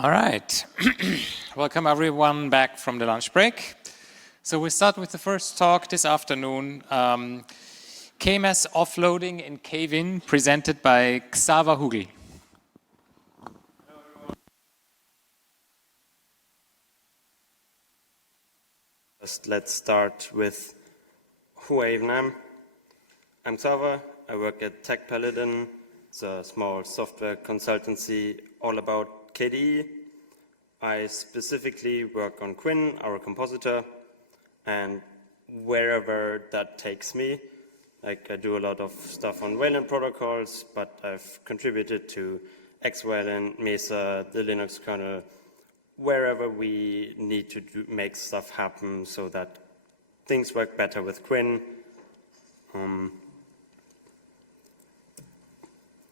All right. Welcome everyone back from the lunch break. So we start with the first talk this afternoon, KMS offloading in KWin, presented by Xavier Hugl. Let's start with who I even am. I'm Xavier. I work at Tech Paladin. It's a small software consultancy all about KDE. I specifically work on KWin, our compositor, and wherever that takes me. Like I do a lot of stuff on Wayland protocols, but I've contributed to X.Org, Mesa, the Linux kernel, wherever we need to make stuff happen so that things work better with KWin.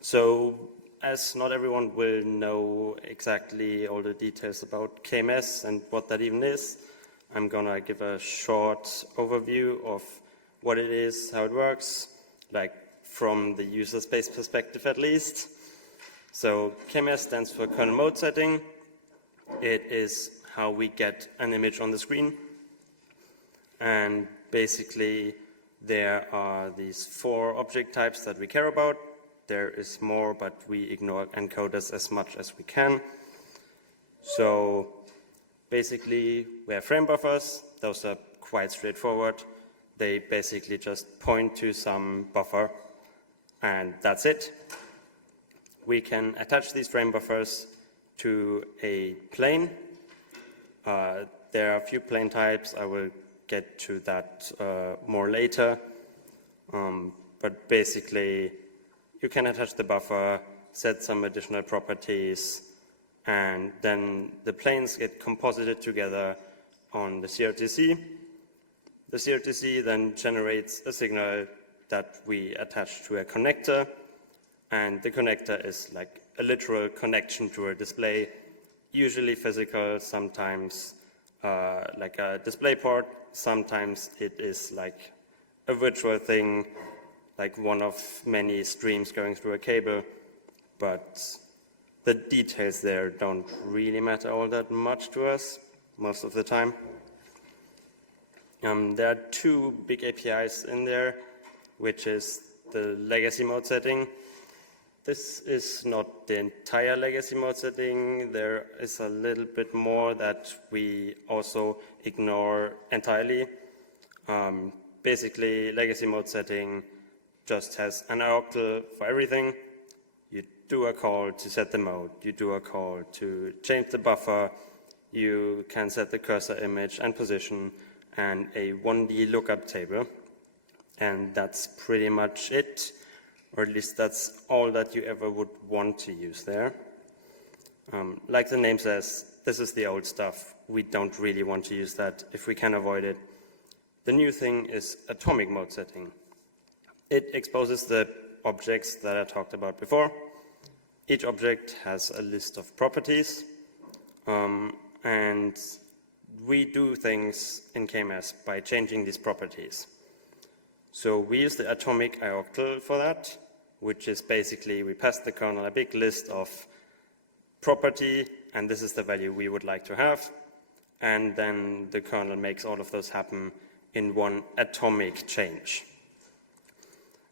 So as not everyone will know exactly all the details about KMS and what that even is, I'm gonna give a short overview of what it is, how it works, like from the user space perspective at least. So KMS stands for kernel mode setting. It is how we get an image on the screen. And basically there are these 4 object types that we care about. There is more, but we ignore encoders as much as we can. So basically, we have frame buffers. Those are quite straightforward. They basically just point to some buffer, and that's it. We can attach these frame buffers to a plane. There are a few plane types. I will get to that more later. But basically, you can attach the buffer, set some additional properties, and then the planes get composited together on the CRTC. The CRTC then generates a signal that we attach to a connector, and the connector is like a literal connection to a display, usually physical, sometimes like a display port, sometimes it is like a virtual thing, like one of many streams going through a cable, but the details there don't really matter all that much to us most of the time. There are 2 big APIs in there, which is the legacy mode setting. This is not the entire legacy mode setting. There is a little bit more that we also ignore entirely. Basically, legacy mode setting just has an octal for everything. You do a call to set the mode. You do a call to change the buffer. You can set the cursor image and position and a 1D lookup table. And that's pretty much it, or at least that's all that you ever would want to use there. Like the name says, this is the old stuff. We don't really want to use that if we can avoid it. The new thing is atomic mode setting. It exposes the objects that I talked about before. Each object has a list of properties, and we do things in KMS by changing these properties. So we use the atomic ioctl for that, which is basically we pass the kernel a big list of property, and this is the value we would like to have, and then the kernel makes all of those happen in one atomic change.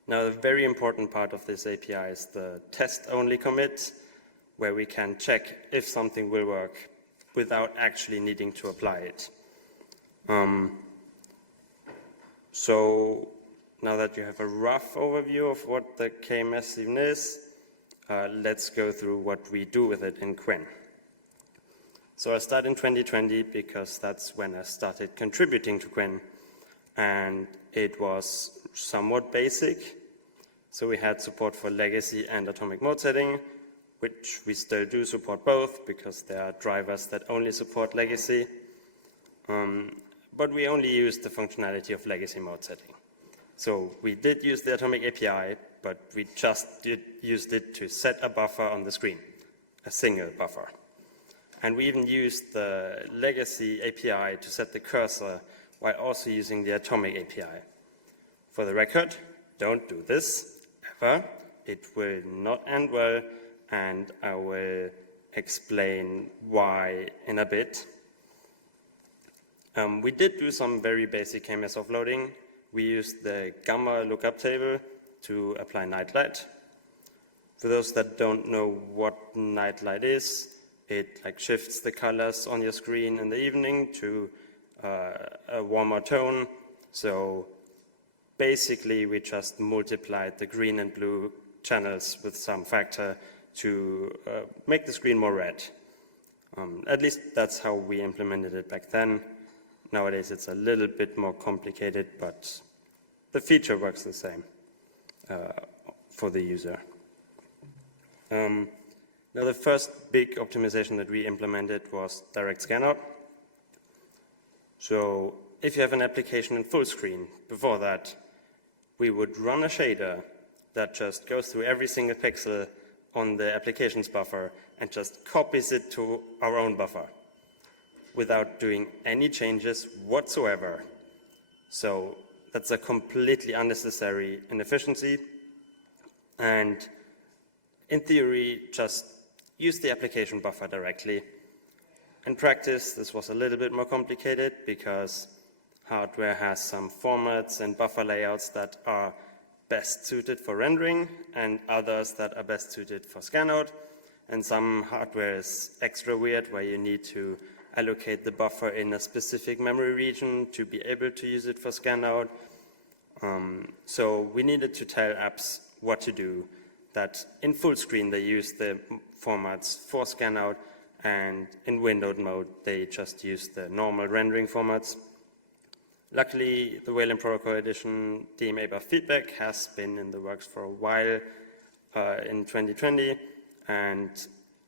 Now, the very important part of this API is the test-only commit, where we can check if something will work without actually needing to apply it. So now that you have a rough overview of what the KMS even is, let's go through what we do with it in KWin. So I started in 2020 because that's when I started contributing to KWin, and it was somewhat basic. So we had support for legacy and atomic mode setting, which we still do support both because there are drivers that only support legacy. But we only used the functionality of legacy mode setting. So we did use the atomic API, but we just used it to set a buffer on the screen, a single buffer. And we even used the legacy API to set the cursor while also using the atomic API. For the record, don't do this ever. It will not end well, and I will explain why in a bit. We did do some very basic KMS offloading. We used the gamma lookup table to apply nightlight. For those that don't know what nightlight is, it shifts the colors on your screen in the evening to a warmer tone. So basically, we just multiplied the green and blue channels with some factor to make the screen more red. At least that's how we implemented it back then. Nowadays, it's a little bit more complicated, but the feature works the same for the user. Now, the first big optimization that we implemented was direct scanout. So if you have an application in full screen, before that, we would run a shader that just goes through every single pixel on the application's buffer and just copies it to our own buffer without doing any changes whatsoever. So that's a completely unnecessary inefficiency. And in theory, just use the application buffer directly. In practice, this was a little bit more complicated because hardware has some formats and buffer layouts that are best suited for rendering and others that are best suited for scanout. And some hardware is extra weird where you need to allocate the buffer in a specific memory region to be able to use it for scanout. So we needed to tell apps what to do, that in full screen they use the formats for scanout, and in windowed mode they just use the normal rendering formats. Luckily, the Wayland Protocol Edition DMA buff feedback has been in the works for a while in 2020, and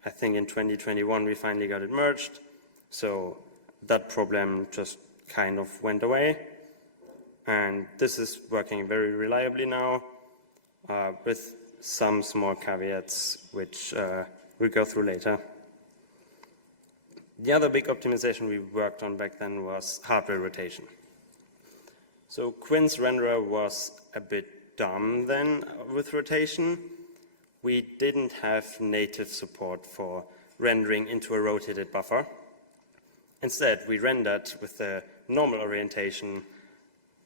I think in 2021 we finally got it merged. So that problem just kind of went away. And this is working very reliably now with some small caveats, which we'll go through later. The other big optimization we worked on back then was hardware rotation. So KWin's renderer was a bit dumb then with rotation. We didn't have native support for rendering into a rotated buffer. Instead, we rendered with the normal orientation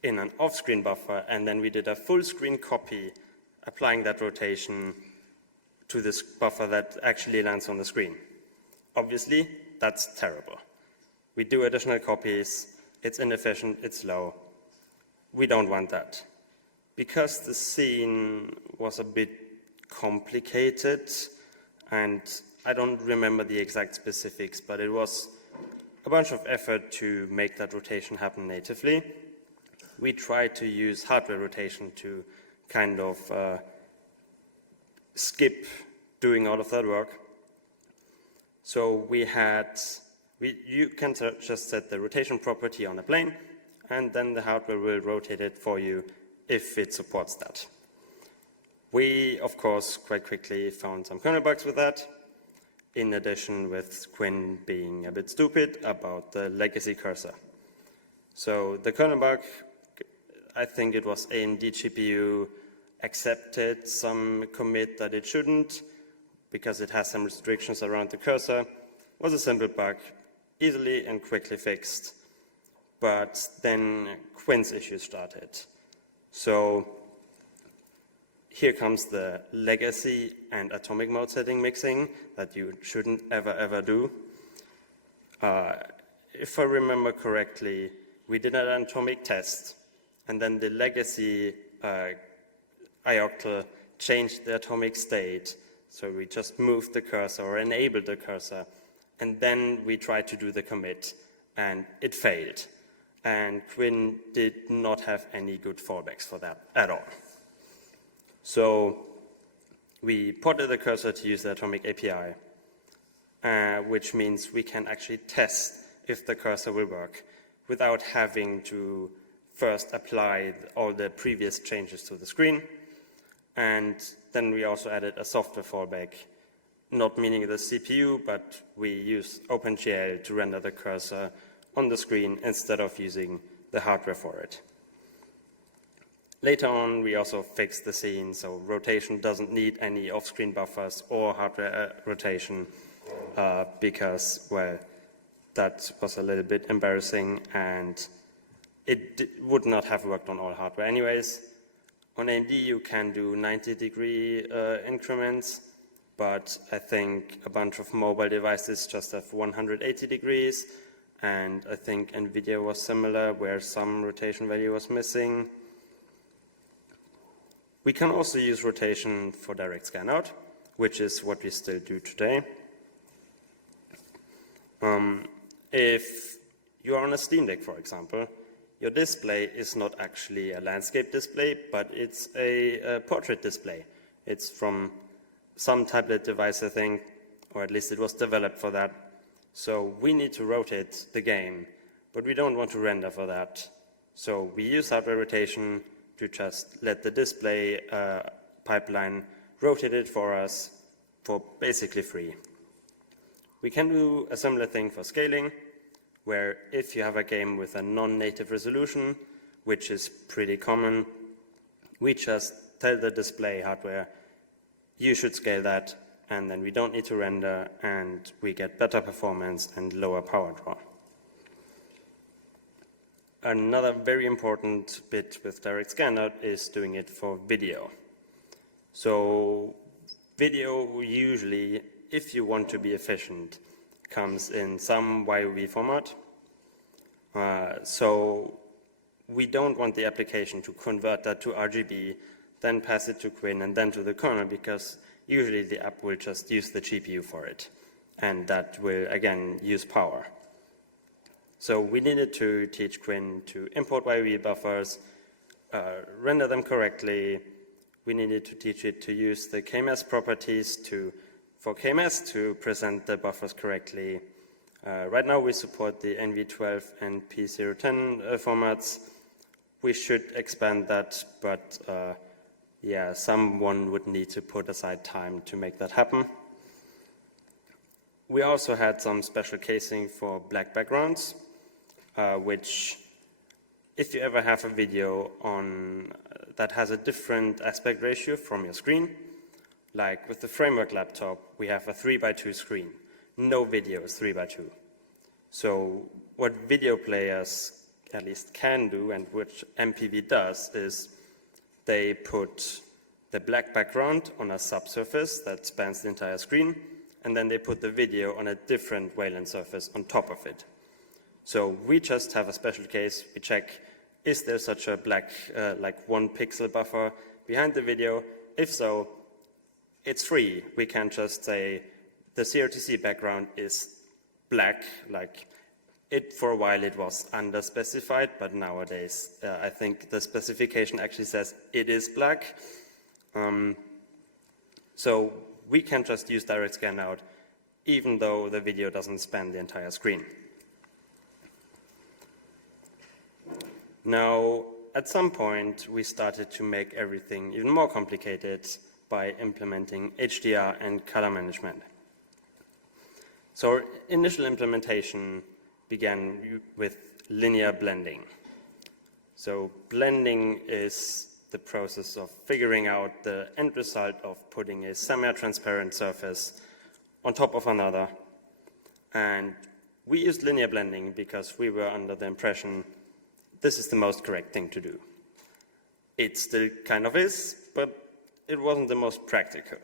in an off-screen buffer, and then we did a full-screen copy, applying that rotation to this buffer that actually lands on the screen. Obviously, that's terrible. We do additional copies, it's inefficient, it's slow. We don't want that. Because the scene was a bit complicated, and I don't remember the exact specifics, but it was a bunch of effort to make that rotation happen natively. We tried to use hardware rotation to kind of skip doing all of that work. So you can just set the rotation property on a plane, and then the hardware will rotate it for you if it supports that. We, of course, quite quickly found some kernel bugs with that, in addition with KWin being a bit stupid about the legacy cursor. So the kernel bug, I think it was AMD GPU accepted some commit that it shouldn't because it has some restrictions around the cursor. It was a simple bug, easily and quickly fixed. But then KWin's issue started. So here comes the legacy and atomic mode setting mixing that you shouldn't ever do. If I remember correctly, we did an atomic test, and then the legacy ioctl changed the atomic state. So we just moved the cursor or enabled the cursor, and then we tried to do the commit, and it failed. And KWin did not have any good fallbacks for that at all. So we ported the cursor to use the atomic API, which means we can actually test if the cursor will work without having to first apply all the previous changes to the screen. And then we also added a software fallback, not meaning the CPU, but we use OpenGL to render the cursor on the screen instead of using the hardware for it. Later on, we also fixed the scene, so rotation doesn't need any off-screen buffers or hardware rotation. because, well, that was a little bit embarrassing, and it would not have worked on all hardware anyways. On AMD, you can do 90-degree increments, but I think a bunch of mobile devices just have 180 degrees, and I think NVIDIA was similar, where some rotation value was missing. We can also use rotation for direct scanout, which is what we still do today. If you are on a Steam Deck, for example, your display is not actually a landscape display, but it's a portrait display. It's from some tablet device, I think, or at least it was developed for that. So we need to rotate the game, but we don't want to render for that. So we use hardware rotation to just let the display pipeline rotate it for us for basically free. We can do a similar thing for scaling, where if you have a game with a non-native resolution, which is pretty common, we just tell the display hardware, you should scale that, and then we don't need to render, and we get better performance and lower power draw. Another very important bit with direct scanout is doing it for video. So video usually, if you want to be efficient, comes in some YOV format. So we don't want the application to convert that to RGB, then pass it to KWin, and then to the kernel, because usually the app will just use the GPU for it. And that will, again, use power. So we needed to teach KWin to import YOV buffers, render them correctly. We needed to teach it to use the KMS properties for KMS to present the buffers correctly. Right now we support the NV12 and P010 formats. We should expand that, but yeah, someone would need to put aside time to make that happen. We also had some special casing for black backgrounds, which, if you ever have a video that has a different aspect ratio from your screen, like with the Framework laptop, we have a 3:2 screen. No video is 3:2. So what video players at least can do, and which MPV does, is they put the black background on a subsurface that spans the entire screen, and then they put the video on a different Wayland surface on top of it. So we just have a special case. We check, is there such a black, like 1 pixel buffer behind the video? If so, it's free. We can just say the CRTC background is black. Like for a while it was underspecified, but nowadays I think the specification actually says it is black. So we can just use direct scanout even though the video doesn't span the entire screen. Now, at some point, we started to make everything even more complicated by implementing HDR and color management. So our initial implementation began with linear blending. So blending is the process of figuring out the end result of putting a semi-transparent surface on top of another. And we used linear blending because we were under the impression this is the most correct thing to do. It still kind of is, but it wasn't the most practical.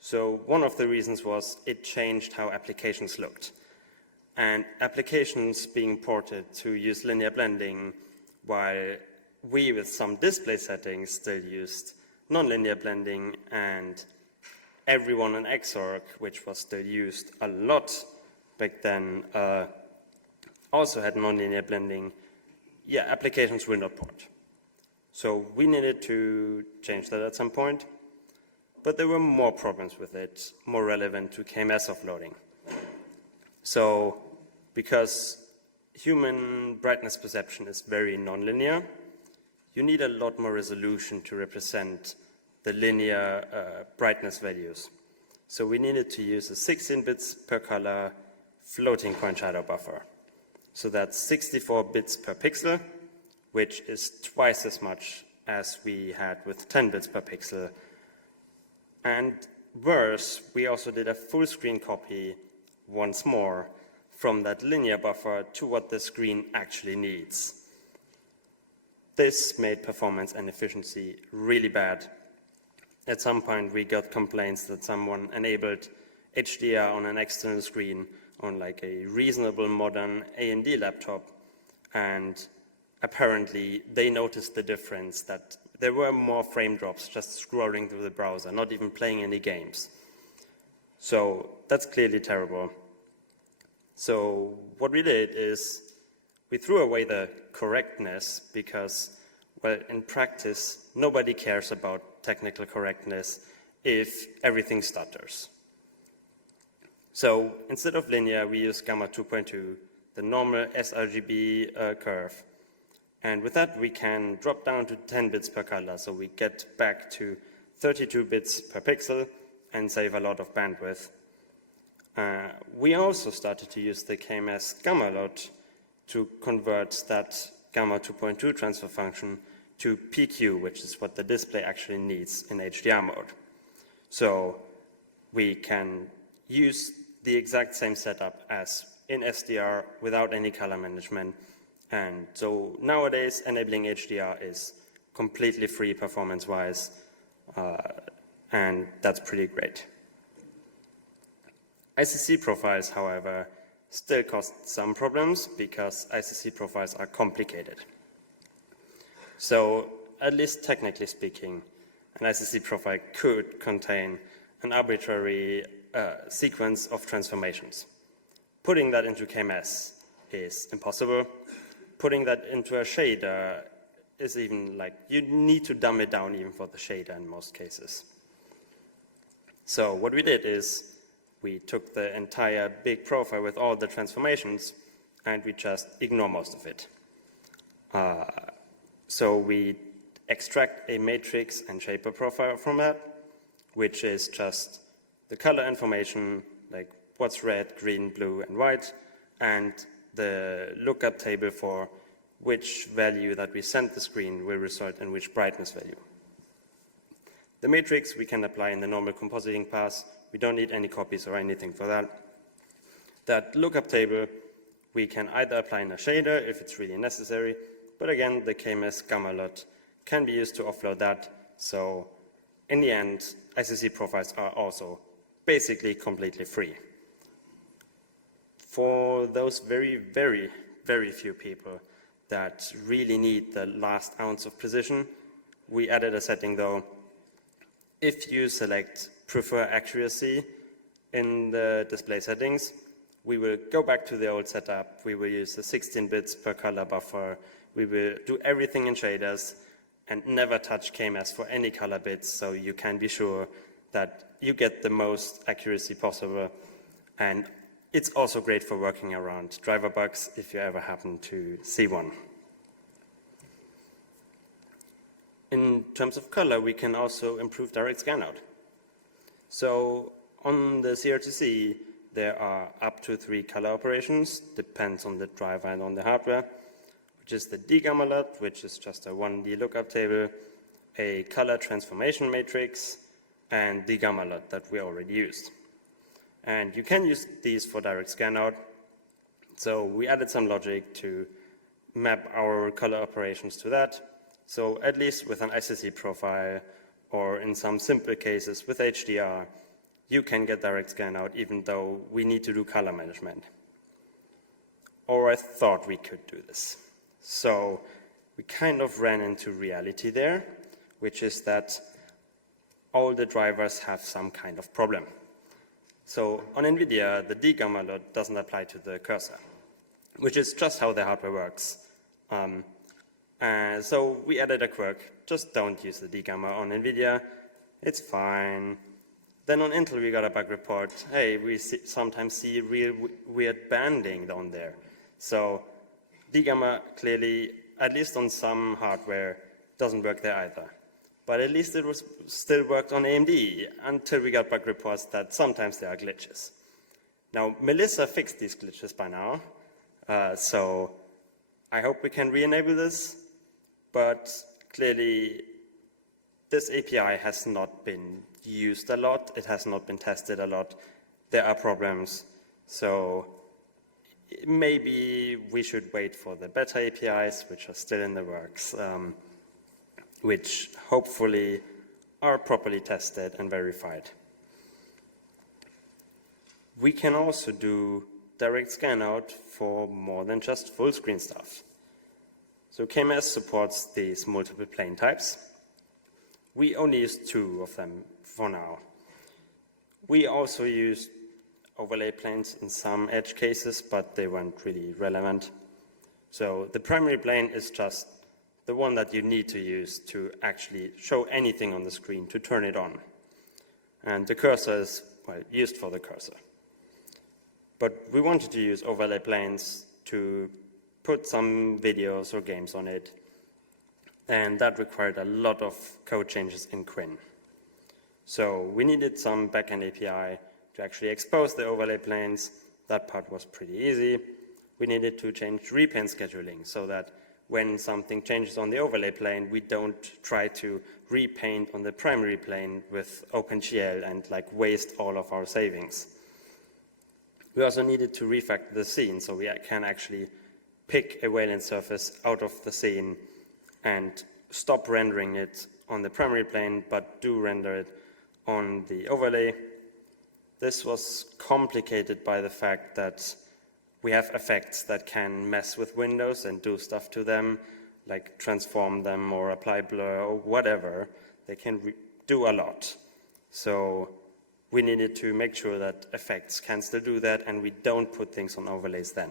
So one of the reasons was it changed how applications looked. And applications being ported to use linear blending, while we, with some display settings, still used nonlinear blending, and everyone on X.Org, which was still used a lot back then, also had nonlinear blending. Yeah, applications will not port. So we needed to change that at some point, but there were more problems with it, more relevant to KMS offloading. So because human brightness perception is very nonlinear, you need a lot more resolution to represent the linear brightness values. So we needed to use a 16 bits per color floating point shadow buffer. So that's 64 bits per pixel, which is twice as much as we had with 10 bits per pixel. And worse, we also did a full screen copy once more from that linear buffer to what the screen actually needs. This made performance and efficiency really bad. At some point, we got complaints that someone enabled HDR on an external screen on like a reasonable modern AMD laptop, and apparently they noticed the difference that there were more frame drops just scrolling through the browser, not even playing any games. So that's clearly terrible. So what we did is we threw away the correctness because, well, in practice, nobody cares about technical correctness if everything stutters. So instead of linear, we use gamma 2.2, the normal sRGB curve. And with that, we can drop down to 10 bits per color. So we get back to 32 bits per pixel and save a lot of bandwidth. We also started to use the KMS gamma lot to convert that gamma 2.2 transfer function to PQ, which is what the display actually needs in HDR mode. So we can use the exact same setup as in SDR without any color management. And so nowadays, enabling HDR is completely free performance-wise, and that's pretty great. ICC profiles, however, still cause some problems because ICC profiles are complicated. So, at least technically speaking, an ICC profile could contain an arbitrary sequence of transformations. Putting that into KMS is impossible. Putting that into a shader is even like, you need to dumb it down even for the shader in most cases. So what we did is we took the entire big profile with all the transformations and we just ignore most of it. So we extract a matrix and shaper profile from that, which is just the color information, like what's red, green, blue, and white, and the lookup table for which value that we send the screen will result in which brightness value. The matrix we can apply in the normal compositing pass. We don't need any copies or anything for that. That lookup table we can either apply in a shader if it's really necessary, but again, the KMS gamma lot can be used to offload that. So in the end, ICC profiles are also basically completely free. For those very, very, very few people that really need the last ounce of precision, we added a setting though. If you select prefer accuracy in the display settings, we will go back to the old setup. We will use the 16 bits per color buffer. We will do everything in shaders and never touch KMS for any color bits, so you can be sure that you get the most accuracy possible. And it's also great for working around driver bugs if you ever happen to see one. In terms of color, we can also improve direct scanout. So on the CRTC, there are up to 3 color operations, depends on the driver and on the hardware, which is the D-gamma lot, which is just a 1D lookup table, a color transformation matrix, and the gamma lot that we already used. And you can use these for direct scanout. So we added some logic to map our color operations to that. So at least with an ICC profile, or in some simple cases with HDR, you can get direct scanout even though we need to do color management. Or I thought we could do this. So we kind of ran into reality there, which is that all the drivers have some kind of problem. So on NVIDIA, the D-gamma lot doesn't apply to the cursor, which is just how the hardware works. So we added a quirk. Just don't use the D-gamma on NVIDIA. It's fine. Then on Intel, we got a bug report. Hey, we sometimes see real weird banding down there. So D-gamma clearly, at least on some hardware, doesn't work there either. But at least it still worked on AMD until we got bug reports that sometimes there are glitches. Now, Melissa fixed these glitches by now, so I hope we can re-enable this, but clearly this API has not been used a lot. It has not been tested a lot. There are problems. So maybe we should wait for the beta APIs, which are still in the works, which hopefully are properly tested and verified. We can also do direct scanout for more than just full screen stuff. So KMS supports these multiple plane types. We only use 2 of them for now. We also use overlay planes in some edge cases, but they weren't really relevant. So the primary plane is just the one that you need to use to actually show anything on the screen, to turn it on. And the cursor is, well, used for the cursor. But we wanted to use overlay planes to put some videos or games on it. And that required a lot of code changes in KWin. So we needed some backend API to actually expose the overlay planes. That part was pretty easy. We needed to change repaint scheduling so that when something changes on the overlay plane, we don't try to repaint on the primary plane with OpenGL and like waste all of our savings. We also needed to refactor the scene so we can actually pick a Wayland surface out of the scene and stop rendering it on the primary plane, but do render it on the overlay. This was complicated by the fact that we have effects that can mess with windows and do stuff to them, like transform them or apply blur or whatever. They can do a lot. So we needed to make sure that effects can still do that and we don't put things on overlays then.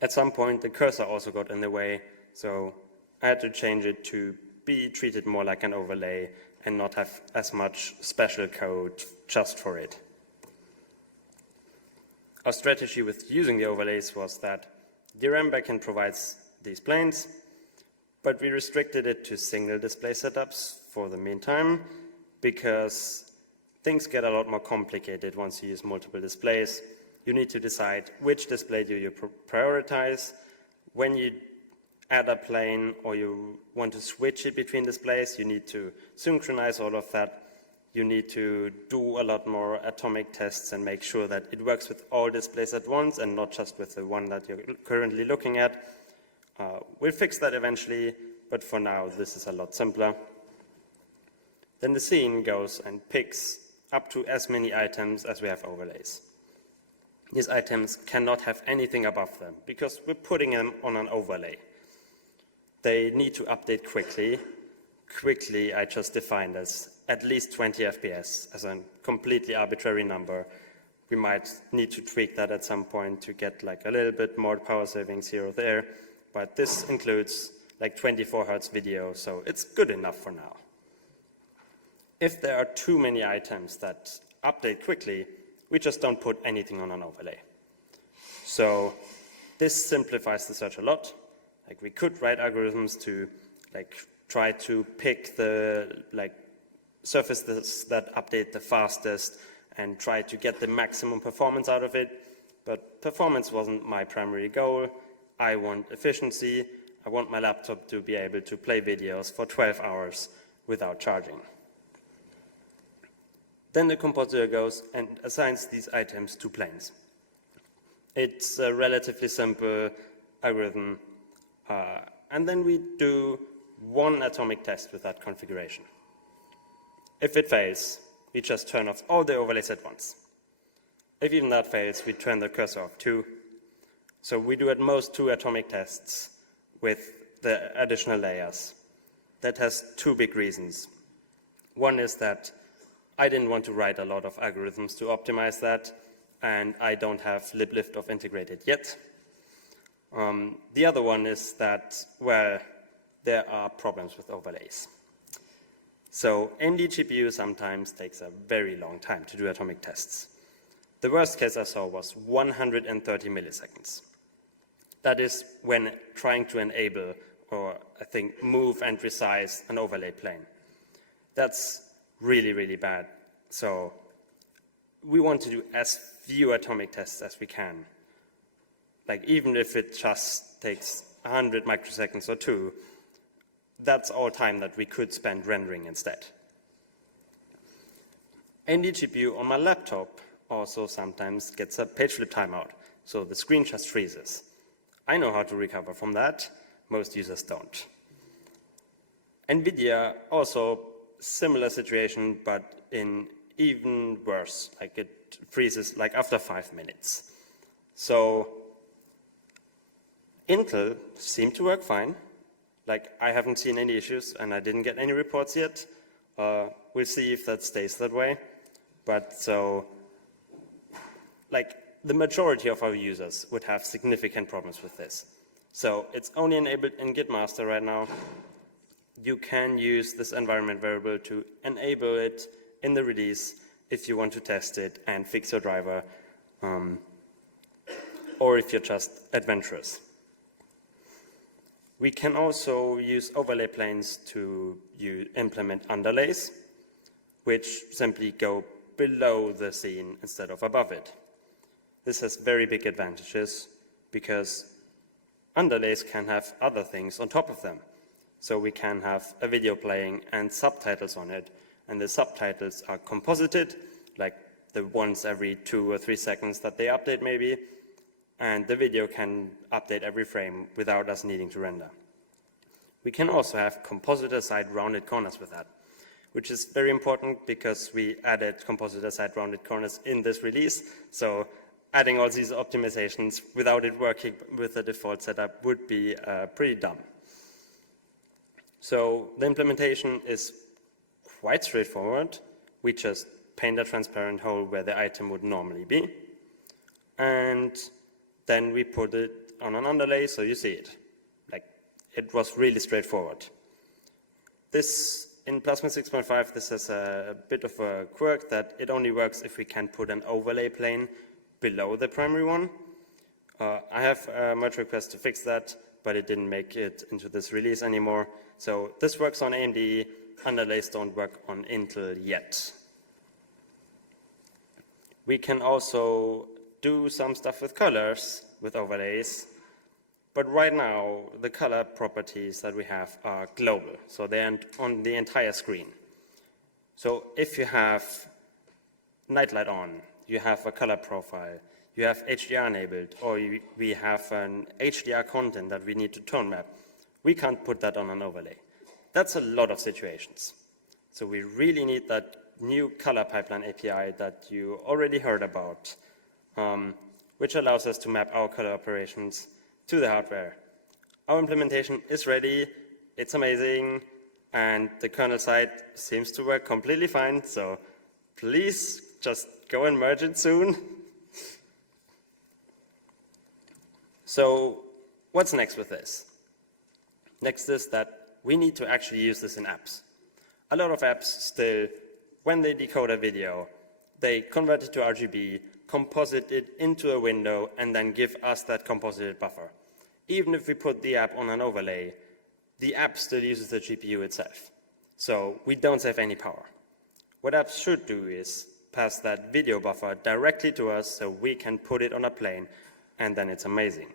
At some point, the cursor also got in the way, so I had to change it to be treated more like an overlay and not have as much special code just for it. Our strategy with using the overlays was that DRM backend provides these planes, but we restricted it to single display setups for the meantime, because things get a lot more complicated once you use multiple displays. You need to decide which display do you prioritize. When you add a plane or you want to switch it between displays, you need to synchronize all of that. You need to do a lot more atomic tests and make sure that it works with all displays at once and not just with the one that you're currently looking at. We'll fix that eventually, but for now, this is a lot simpler. Then the scene goes and picks up to as many items as we have overlays. These items cannot have anything above them because we're putting them on an overlay. They need to update quickly. Quickly, I just defined as at least 20 FPS as a completely arbitrary number. We might need to tweak that at some point to get like a little bit more power savings here or there, but this includes like 24 Hertz video, so it's good enough for now. If there are too many items that update quickly, we just don't put anything on an overlay. So this simplifies the search a lot. Like we could write algorithms to like try to pick the like surfaces that update the fastest and try to get the maximum performance out of it. But performance wasn't my primary goal. I want efficiency. I want my laptop to be able to play videos for 12 hours without charging. Then the compositor goes and assigns these items to planes. It's a relatively simple algorithm. And then we do one atomic test with that configuration. If it fails, we just turn off all the overlays at once. If even that fails, we turn the cursor off too. So we do at most 2 atomic tests with the additional layers. That has 2 big reasons. One is that I didn't want to write a lot of algorithms to optimize that, and I don't have libliftoff integrated yet. The other one is that, well, there are problems with overlays. So AMD GPU sometimes takes a very long time to do atomic tests. The worst case I saw was 130 milliseconds. That is when trying to enable, or I think move and resize an overlay plane. That's really, really bad. So we want to do as few atomic tests as we can. Like even if it just takes 100 microseconds or 2, that's all time that we could spend rendering instead. AMD GPU on my laptop also sometimes gets a page flip timeout, so the screen just freezes. I know how to recover from that, most users don't. NVIDIA also similar situation, but in even worse, like it freezes like after 5 minutes. So Intel seemed to work fine. Like I haven't seen any issues and I didn't get any reports yet. We'll see if that stays that way. But so, like the majority of our users would have significant problems with this. So it's only enabled in Git master right now. You can use this environment variable to enable it in the release if you want to test it and fix your driver, or if you're just adventurous. We can also use overlay planes to implement underlays, which simply go below the scene instead of above it. This has very big advantages because underlays can have other things on top of them. So we can have a video playing and subtitles on it, and the subtitles are composited, like the once every 2 or 3 seconds that they update maybe, and the video can update every frame without us needing to render. We can also have compositor side rounded corners with that, which is very important because we added compositor side rounded corners in this release. So adding all these optimizations without it working with the default setup would be pretty dumb. So the implementation is quite straightforward. We just paint a transparent hole where the item would normally be. And then we put it on an underlay so you see it. Like, it was really straightforward. This, in Plasma 6.5, this has a bit of a quirk that it only works if we can put an overlay plane below the primary one. I have a merge request to fix that, but it didn't make it into this release anymore. So this works on AMD, underlays don't work on Intel yet. We can also do some stuff with colors, with overlays, but right now the color properties that we have are global, so they're on the entire screen. So if you have nightlight on, you have a color profile, you have HDR enabled, or we have an HDR content that we need to tone map, we can't put that on an overlay. That's a lot of situations. So we really need that new color pipeline API that you already heard about, which allows us to map our color operations to the hardware. Our implementation is ready, it's amazing, and the kernel side seems to work completely fine, so please just go and merge it soon. So what's next with this? Next is that we need to actually use this in apps. A lot of apps still, when they decode a video, they convert it to RGB, composite it into a window, and then give us that composited buffer. Even if we put the app on an overlay, the app still uses the GPU itself. So we don't save any power. What apps should do is pass that video buffer directly to us so we can put it on a plane, and then it's amazing.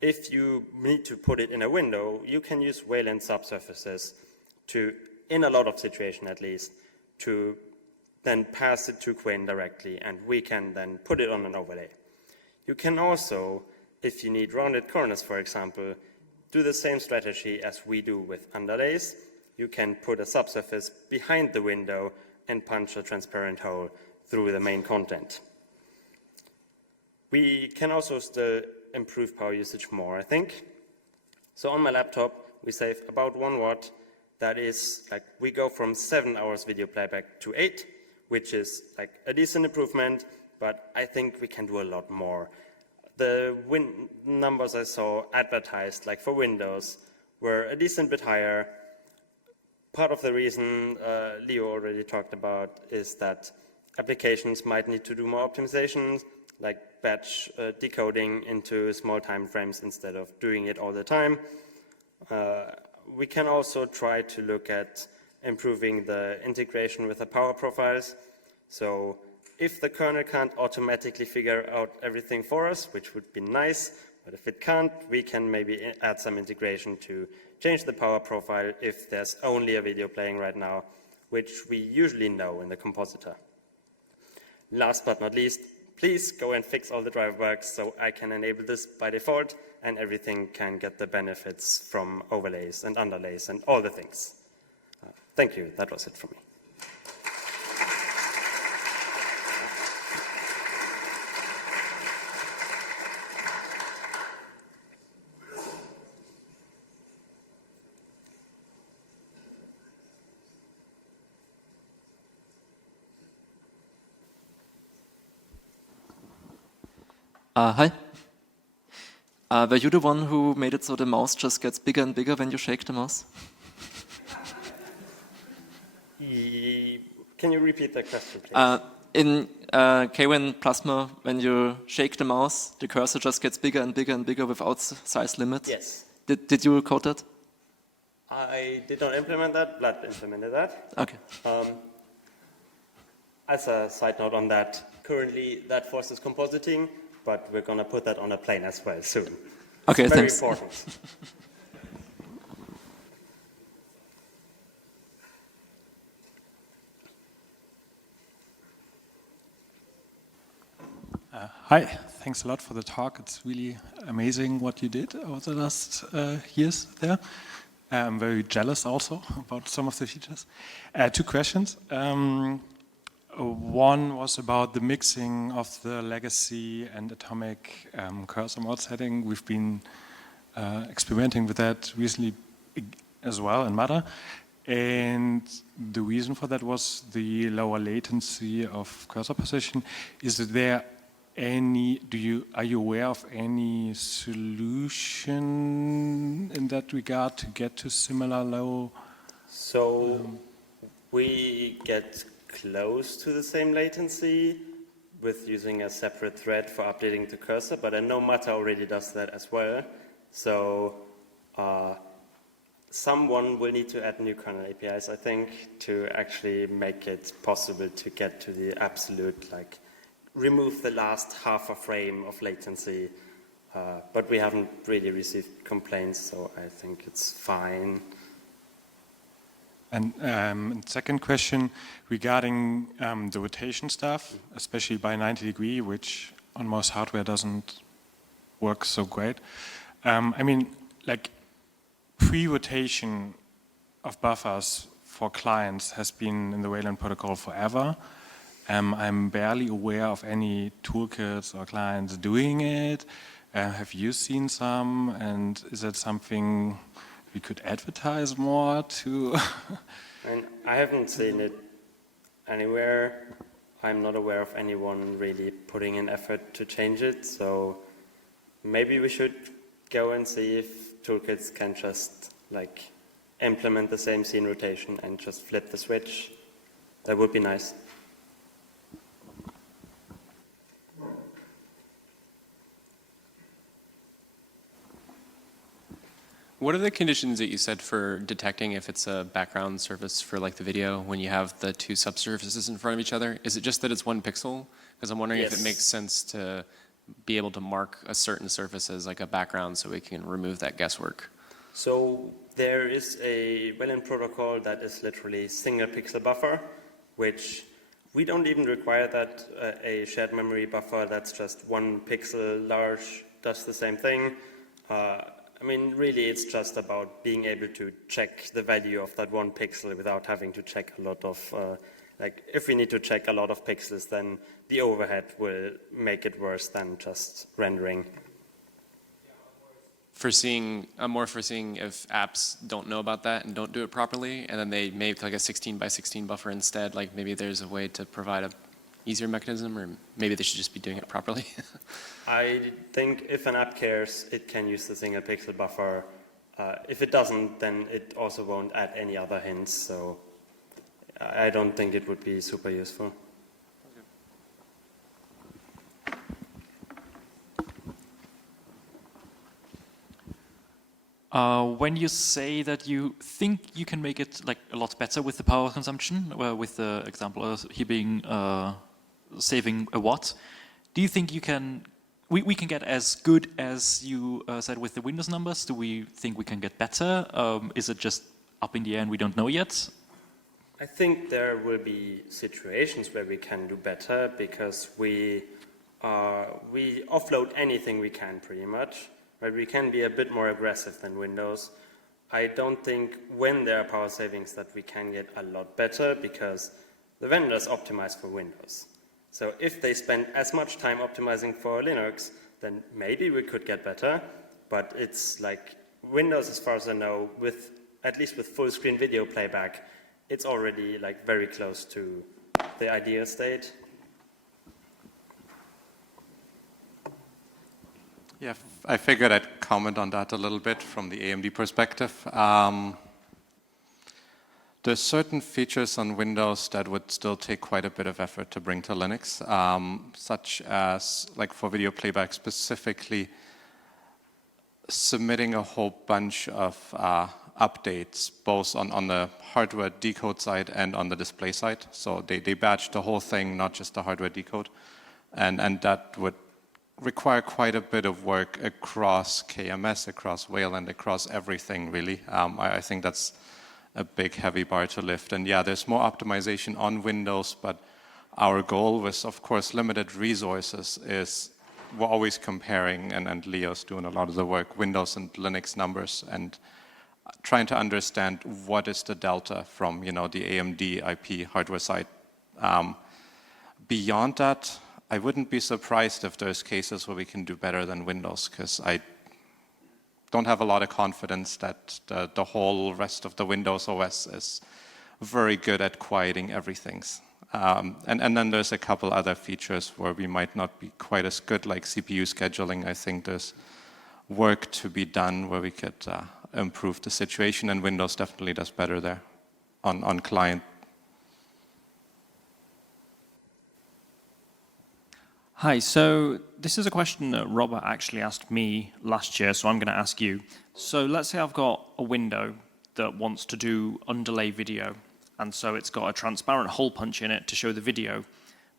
If you need to put it in a window, you can use Wayland subsurfaces to, in a lot of situations at least, to then pass it to KWin directly, and we can then put it on an overlay. You can also, if you need rounded corners, for example, do the same strategy as we do with underlays. You can put a subsurface behind the window and punch a transparent hole through the main content. We can also still improve power usage more, I think. So on my laptop, we save about 1 watt. That is, like, we go from 7 hours video playback to 8, which is like a decent improvement, but I think we can do a lot more. The numbers I saw advertised, like for Windows, were a decent bit higher. Part of the reason Leo already talked about is that applications might need to do more optimizations, like batch decoding into small time frames instead of doing it all the time. We can also try to look at improving the integration with the power profiles. So if the kernel can't automatically figure out everything for us, which would be nice, But if it can't, we can maybe add some integration to change the power profile if there's only a video playing right now, which we usually know in the compositor. Last but not least, please go and fix all the driver bugs so I can enable this by default and everything can get the benefits from overlays and underlays and all the things. Thank you. That was it from me. Hi. Were you the one who made it so the mouse just gets bigger and bigger when you shake the mouse? Can you repeat that question, please? In KWin Plasma, when you shake the mouse, the cursor just gets bigger and bigger and bigger without size limit. Yes. Did you code that? I did not implement that, Vlad implemented that. Okay. As a side note on that, currently that forces compositing, but we're going to put that on a plane as well soon. Okay, it's very thanks. important. Hi, thanks a lot for the talk. It's really amazing what you did over the last years there. I'm very jealous also about some of the features. 2 questions. One was about the mixing of the legacy and atomic cursor mode setting. We've been experimenting with that recently as well in Mother. And the reason for that was the lower latency of cursor position. Is there any, are you aware of any solution in that regard to get to similar low? So we get close to the same latency with using a separate thread for updating the cursor, but I know Mata already does that as well. So someone will need to add new kernel APIs, I think, to actually make it possible to get to the absolute, like, remove the last half a frame of latency. But we haven't really received complaints, so I think it's fine. And second question regarding the rotation stuff, especially by 90 degree, which on most hardware doesn't work so great. I mean, like, pre-rotation of buffers for clients has been in the Wayland protocol forever. I'm barely aware of any toolkits or clients doing it. Have you seen some? And is that something we could advertise more to? And I haven't seen it anywhere. I'm not aware of anyone really putting in effort to change it. So maybe we should go and see if toolkits can just, like, implement the same scene rotation and just flip the switch. That would be nice. What are the conditions that you said for detecting if it's a background surface for, like, the video when you have the 2 subsurfaces in front of each other? Is it just that it's 1 pixel? Because I'm wondering if it makes sense to be able to mark a certain surface as, like, a background so we can remove that guesswork. So there is a Wayland protocol that is literally single pixel buffer, which we don't even require that. A shared memory buffer that's just 1 pixel large does the same thing. I mean, really, it's just about being able to check the value of that 1 pixel without having to check a lot of, like, if we need to check a lot of pixels, then the overhead will make it worse than just rendering. I'm more for seeing if apps don't know about that and don't do it properly, and then they make, like, a 16 by 16 buffer instead. Like, maybe there's a way to provide a easier mechanism, or maybe they should just be doing it properly. I think if an app cares, it can use the single pixel buffer. If it doesn't, then it also won't add any other hints, so I don't think it would be super useful. When you say that you think you can make it, like, a lot better with the power consumption, with the example here being saving a watt, do you think you can we can get as good as you said with the Windows numbers? Do we think we can get better? Is it just up in the air and we don't know yet? I think there will be situations where we can do better because we offload anything we can pretty much, but we can be a bit more aggressive than Windows. I don't think when there are power savings that we can get a lot better because the vendors optimize for Windows. So if they spend as much time optimizing for Linux, then maybe we could get better, but it's like Windows, as far as I know, at least with full screen video playback, it's already like very close to the ideal state. Yeah, I figured I'd comment on that a little bit from the AMD perspective. There's certain features on Windows that would still take quite a bit of effort to bring to Linux, such as, like for video playback specifically, submitting a whole bunch of updates, both on the hardware decode side and on the display side. So they batch the whole thing, not just the hardware decode. And that would require quite a bit of work across KMS, across Wayland, across everything, really. I think that's a big, heavy bar to lift. And yeah, there's more optimization on Windows, but our goal with, of course, limited resources is we're always comparing, and Leo's doing a lot of the work, Windows and Linux numbers, and trying to understand what is the delta from, the AMD IP hardware side. Beyond that, I wouldn't be surprised if there's cases where we can do better than Windows, because I don't have a lot of confidence that the whole rest of the Windows OS is very good at quieting everything. And then there's a couple other features where we might not be quite as good, like CPU scheduling. I think there's work to be done where we could improve the situation, and Windows definitely does better there on client. Hi, so this is a question that Robert actually asked me last year, so I'm going to ask you. So let's say I've got a window that wants to do underlay video, and so it's got a transparent hole punch in it to show the video,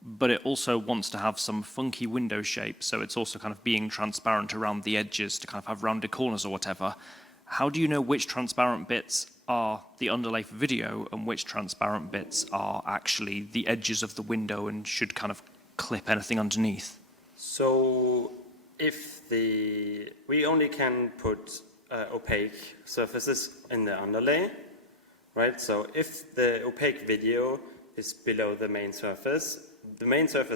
but it also wants to have some funky window shape, so it's also kind of being transparent around the edges to kind of have rounded corners or whatever. How do you know which transparent bits are the underlay for video and which transparent bits are actually the edges of the window and should kind of clip anything underneath? So if we only can put opaque surfaces in the underlay, right? So if the opaque video is below the main surface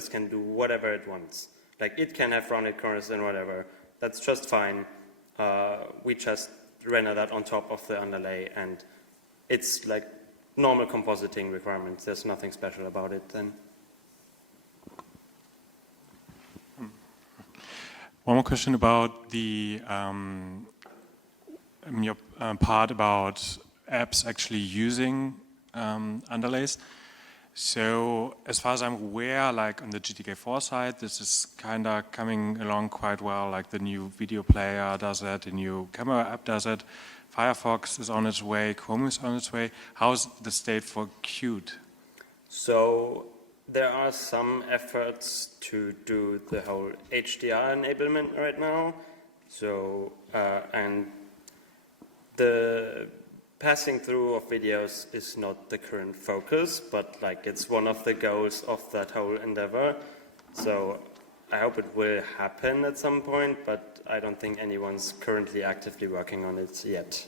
can do whatever it wants. Like it can have rounded corners and whatever. That's just fine. We just render that on top of the underlay, and it's like normal compositing requirements. There's nothing special about it then. One more question about the your part about apps actually using underlays. So as far as I'm aware, like on the GTK4 side, this is kind of coming along quite well. Like the new video player does it, the new camera app does it, Firefox is on its way, Chrome is on its way. How's the state for Qt? So there are some efforts to do the whole HDR enablement right now. So, and the passing through of videos is not the current focus, but like it's one of the goals of that whole endeavor. So I hope it will happen at some point, but I don't think anyone's currently actively working on it yet.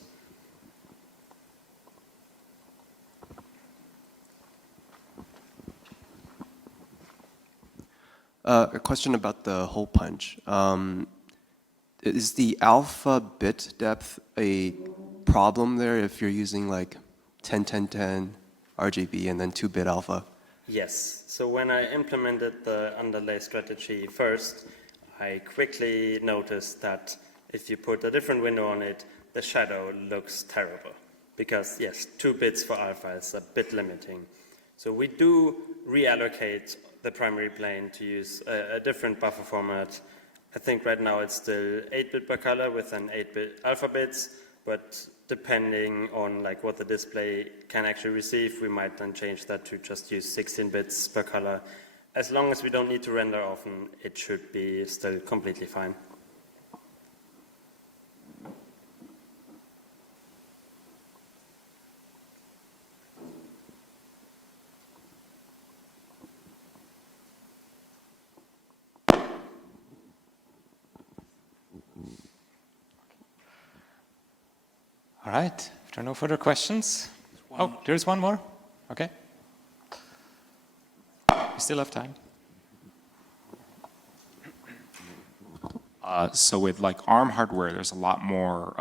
A question about the hole punch. Is the alpha bit depth a problem there if you're using like 10-10-10 RGB and then 2-bit alpha? Yes. So when I implemented the underlay strategy first, I quickly noticed that if you put a different window on it, the shadow looks terrible. Because yes, 2 bits for alpha is a bit limiting. So we do reallocate the primary plane to use a different buffer format. I think right now it's still 8-bit per color with an 8-bit alpha bits, but depending on like what the display can actually receive, we might then change that to just use 16 bits per color. as long as we don't need to render often, it should be still completely fine. All right, if there are no further questions. Oh, there's one more. Okay. We still have time. So with like ARM hardware, there's a lot more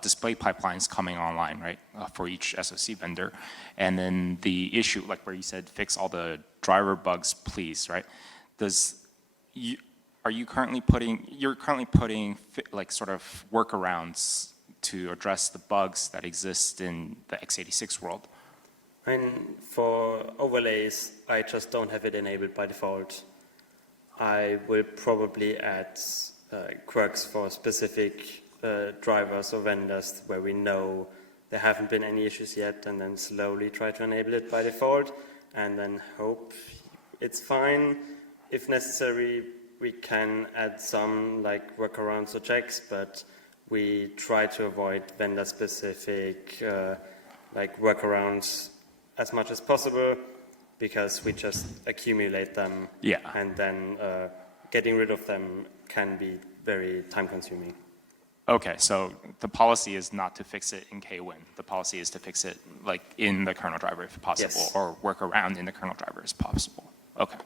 display pipelines coming online, right, for each SoC vendor. And then the issue, like where you said, fix all the driver bugs, please, right? Are you currently putting, like sort of workarounds to address the bugs that exist in the x86 world? And for overlays, I just don't have it enabled by default. I will probably add quirks for specific drivers or vendors where we know there haven't been any issues yet, and then slowly try to enable it by default, and then hope it's fine. If necessary, we can add some like workarounds or checks, but we try to avoid vendor-specific like workarounds as much as possible, because we just accumulate them, and then getting rid of them can be very time-consuming. Okay, so the policy is not to fix it in KWin. The policy is to fix it like in the kernel driver if possible, Yes. or work around in the kernel driver if possible. Okay.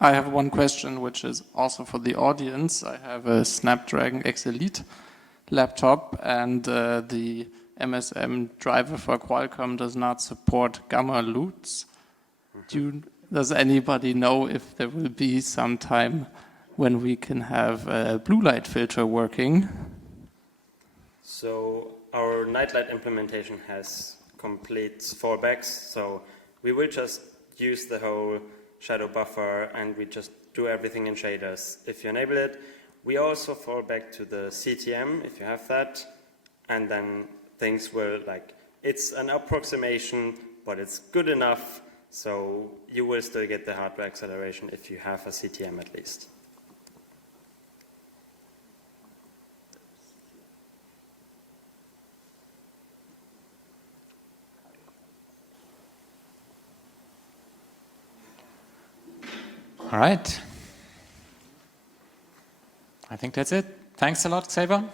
I have one question, which is also for the audience. I have a Snapdragon X Elite laptop, and the MSM driver for Qualcomm does not support gamma loops. Does anybody know if there will be some time when we can have a blue light filter working? So our nightlight implementation has complete fallbacks, so we will just use the whole shadow buffer, and we just do everything in shaders if you enable it. We also fall back to the CTM if you have that, and then things will, like, it's an approximation, but it's good enough, so you will still get the hardware acceleration if you have a CTM at least. All right. I think that's it. Thanks a lot, Xavier.